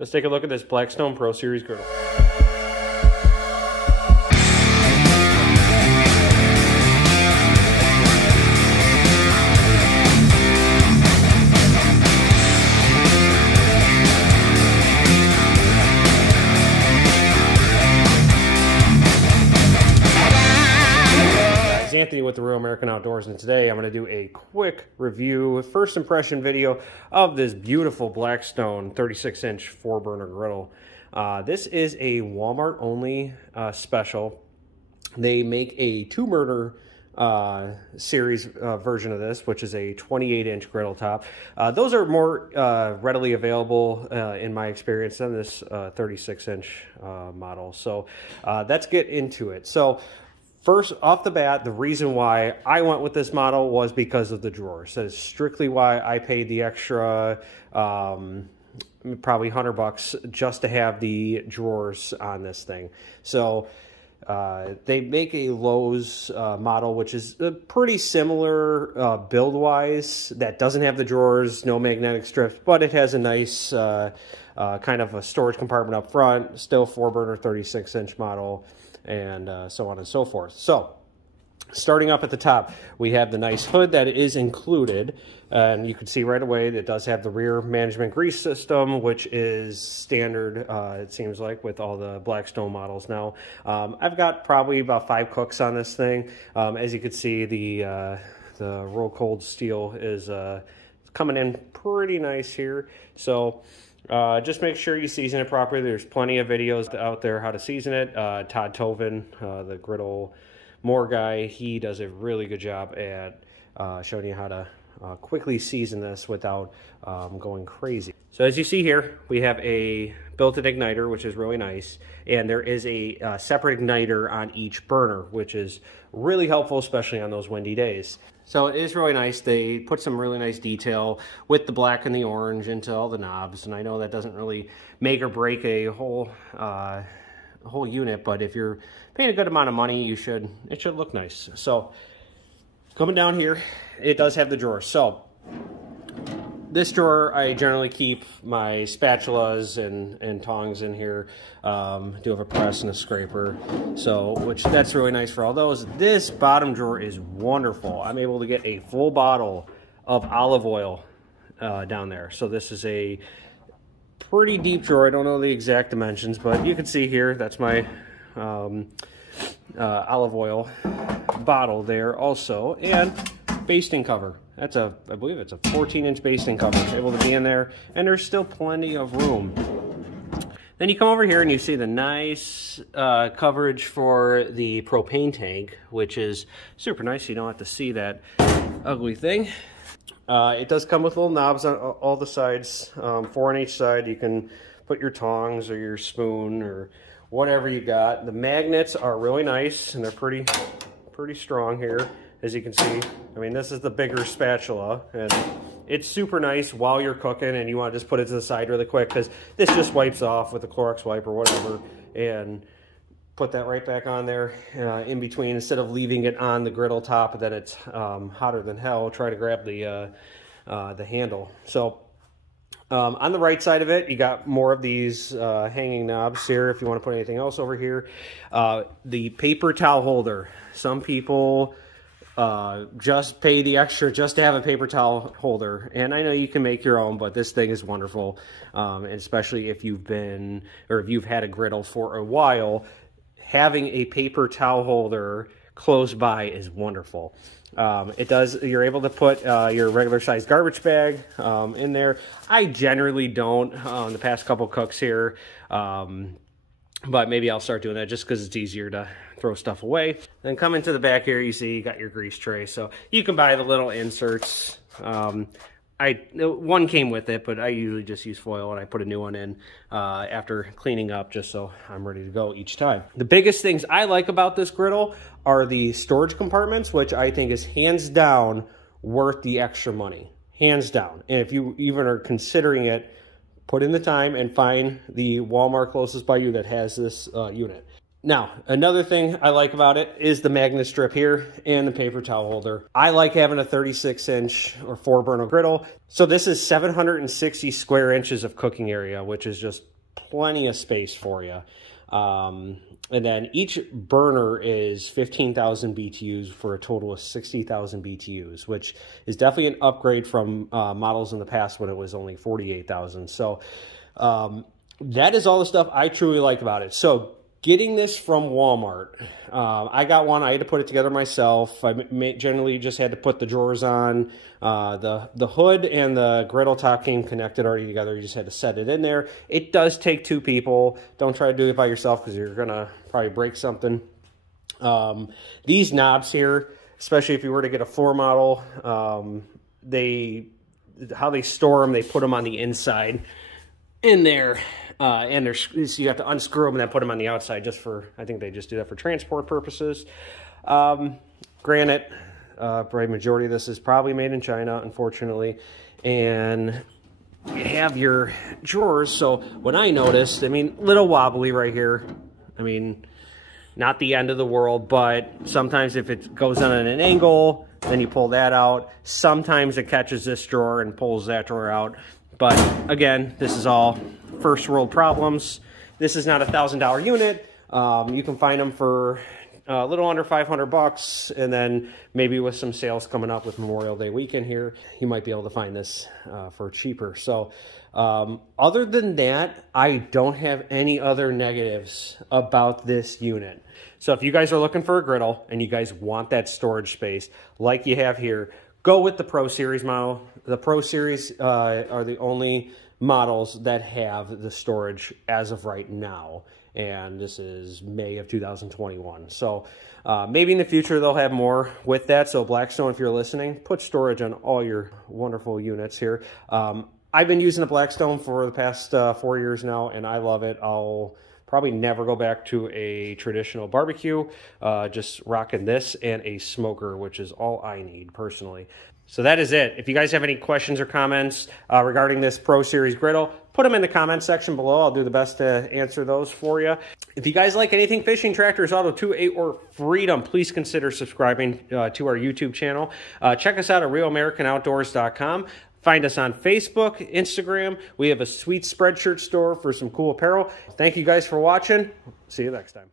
Let's take a look at this Blackstone ProSeries Griddle. Anthony with the Real American Outdoors, and today I'm going to do a quick review, first impression video of this beautiful Blackstone 36-inch 4-burner griddle. This is a Walmart only special. They make a 2-burner series version of this, which is a 28-inch griddle top. Those are more readily available in my experience than this 36-inch model. So let's get into it. So first off the bat, the reason why I went with this model was because of the drawers. That is strictly why I paid the extra, probably $100 just to have the drawers on this thing. So they make a Lowe's model, which is pretty similar build-wise. That doesn't have the drawers, no magnetic strips, but it has a nice kind of a storage compartment up front. Still 4-burner 36-inch model, and so on and so forth. So starting up at the top, we have the nice hood that is included, and you can see right away that it does have the rear management grease system, which is standard, it seems like, with all the Blackstone models now. I've got probably about 5 cooks on this thing. As you can see, the roll cold steel is coming in pretty nice here. So just make sure you season it properly. There's plenty of videos out there how to season it. Todd Tovin, the Griddle More guy, he does a really good job at showing you how to quickly season this without going crazy. So as you see here, we have a built-in igniter, which is really nice, and there is a separate igniter on each burner, which is really helpful, especially on those windy days. So it is really nice. They put some really nice detail with the black and the orange into all the knobs, and I know that doesn't really make or break a whole unit, but if you're paying a good amount of money, it should look nice. So coming down here, it does have the drawer. So this drawer, I generally keep my spatulas and tongs in here. Do have a press and a scraper, so that's really nice for all those. This bottom drawer is wonderful. I'm able to get a full bottle of olive oil down there. So this is a pretty deep drawer. I don't know the exact dimensions, but you can see here, that's my olive oil bottle there also, and basting cover. That's I believe it's a 14-inch basting cover. It's able to be in there, and there's still plenty of room. Then you come over here and you see the nice coverage for the propane tank, which is super nice. You don't have to see that ugly thing. It does come with little knobs on all the sides, 4 on each side. You can put your tongs or your spoon or whatever you got. The magnets are really nice, and they're pretty strong here, as you can see. I mean, this is the bigger spatula, and it's super nice while you're cooking and you want to just put it to the side really quick, because this just wipes off with a Clorox wipe or whatever, and put that right back on there in between, instead of leaving it on the griddle top, and then it's hotter than hell. Try to grab the handle. So on the right side of it, you got more of these hanging knobs here if you want to put anything else over here. The paper towel holder. Some people just pay the extra just to have a paper towel holder, and I know you can make your own, but this thing is wonderful, and especially if you've had a griddle for a while. Having a paper towel holder close by is wonderful. You're able to put your regular sized garbage bag in there. I generally don't on the past couple cooks here, but maybe I'll start doing that just because it's easier to throw stuff away. Then come into the back here, you see you got your grease tray. So you can buy the little inserts. One came with it, but I usually just use foil, and I put a new one in after cleaning up, just so I'm ready to go each time. The biggest things I like about this griddle are the storage compartments, which I think is hands down worth the extra money. Hands down. And if you even are considering it, put in the time and find the Walmart closest by you that has this unit. Now, another thing I like about it is the magnet strip here and the paper towel holder. I like having a 36-inch or 4-burner griddle. So this is 760 square inches of cooking area, which is just plenty of space for you. And then each burner is 15,000 BTUs for a total of 60,000 BTUs, which is definitely an upgrade from models in the past when it was only 48,000. So that is all the stuff I truly like about it. So getting this from Walmart, I got one. I had to put it together myself. I generally just had to put the drawers on. The hood and the griddle top came connected already together. You just had to set it in there. It does take 2 people. Don't try to do it by yourself because you're going to probably break something. These knobs here, especially if you were to get a floor model, how they store them, they put them on the inside in there. And so you have to unscrew them and then put them on the outside just for, I think they just do that for transport purposes. Granted, probably majority of this is probably made in China, unfortunately. And you have your drawers. So when I noticed, I mean, little wobbly right here. I mean, not the end of the world, but sometimes if it goes on at an angle, then you pull that out. Sometimes it catches this drawer and pulls that drawer out. But again, this is all first world problems. This is not a $1,000 unit. You can find them for a little under 500 bucks, and then maybe with some sales coming up with Memorial Day weekend here, you might be able to find this for cheaper. So other than that, I don't have any other negatives about this unit. So if you guys are looking for a griddle and you guys want that storage space like you have here, go with the Pro Series model. The Pro Series are the only models that have the storage as of right now. And this is May of 2021. So maybe in the future they'll have more with that. So Blackstone, if you're listening, put storage on all your wonderful units here. I've been using the Blackstone for the past 4 years now, and I love it. I'll probably never go back to a traditional barbecue, just rocking this and a smoker, which is all I need personally. So that is it. If you guys have any questions or comments regarding this Pro Series griddle, put them in the comment section below. I'll do the best to answer those for you. If you guys like anything fishing, tractors, auto, 2A, or freedom, please consider subscribing to our YouTube channel. Check us out at RealAmericanOutdoors.com. Find us on Facebook, Instagram. We have a sweet spreadshirt store for some cool apparel. Thank you guys for watching. See you next time.